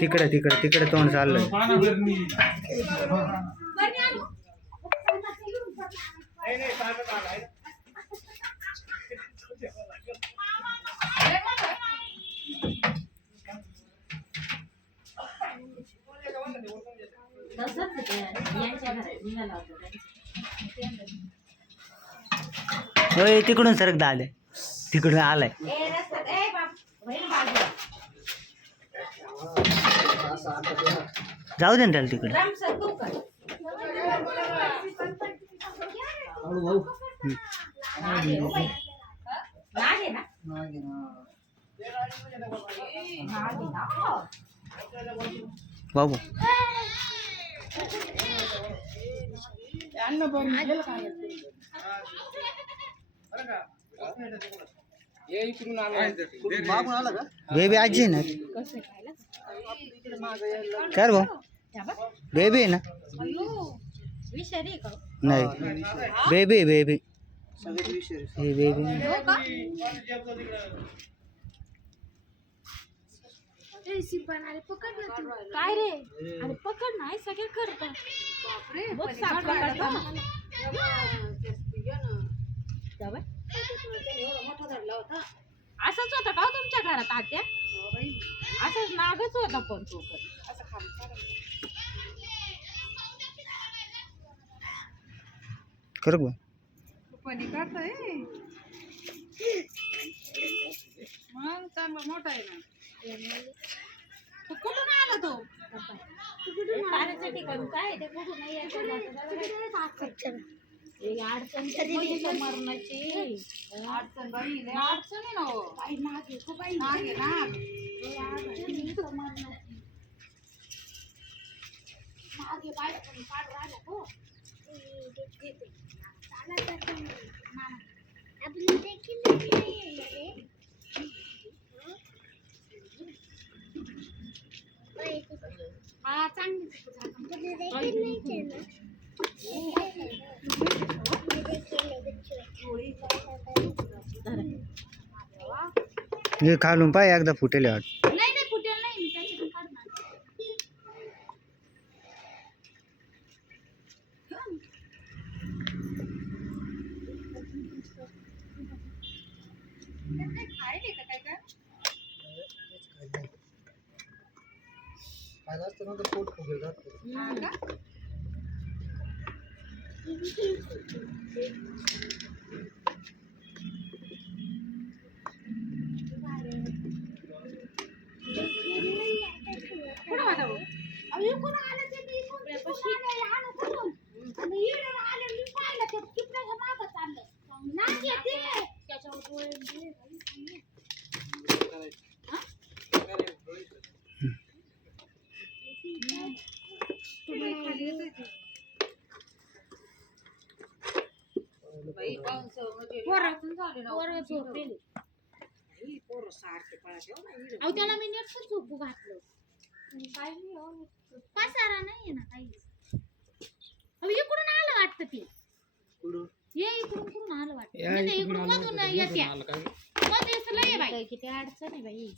तिकडे तिकडे तिकडे तोंड चाललंय. तिकडून सरक दाले तिकडून आलाय. जाऊ दे ना त्याला तिकडे. बाबू बेबी आजी ना कर भाऊ बेबी ना नाही बेबी बेबी बेबी काय रे अरे पकड नाही सगळे करतात. असंच होतं का तुमच्या घरात आत्या? असंच नागच होता पण तो कर गो पाणी काढताय मग चांगला मोठा आहे ना. कुठून आला तो? पाण्यासाठी करून काय ते कुठून नाही अडचण मरणाची अडचण बाई अडचण आहे ना हो. काही नाग येतो बाई नाग आहे नाग. मागे बाय पाड राहिला तो हा चांगली हे खालून पाय एकदा फुटेल वाट. नाही नाही फुटेल नाही मी त्याच्यातून काढणार. खायले का काय काय पोट फुगेल जातं. हा का? कुठं होता हो? इकडून आलं ते मी इकडून आलं करून आणि इकडून आलं मी पाहिलं ते किपण्याच्या मागं चाललं नाक येते त्याच्यावर डोळे दिले बाई पाऊस पोरातून झाले ना पोरं झोपलेले. पोरं सारखे पळाले हो ना इकडे. अहो त्याला मी नेट झोपू घातलं काही नाही हो पसारा नाहीये ना काही. अहो इकडून आलं वाटतं ते ये इकडून कुठून आलं वाटतं म्हणजे इकडून मधून येते मध्ये लय बाई किती अडचण आहे बाई.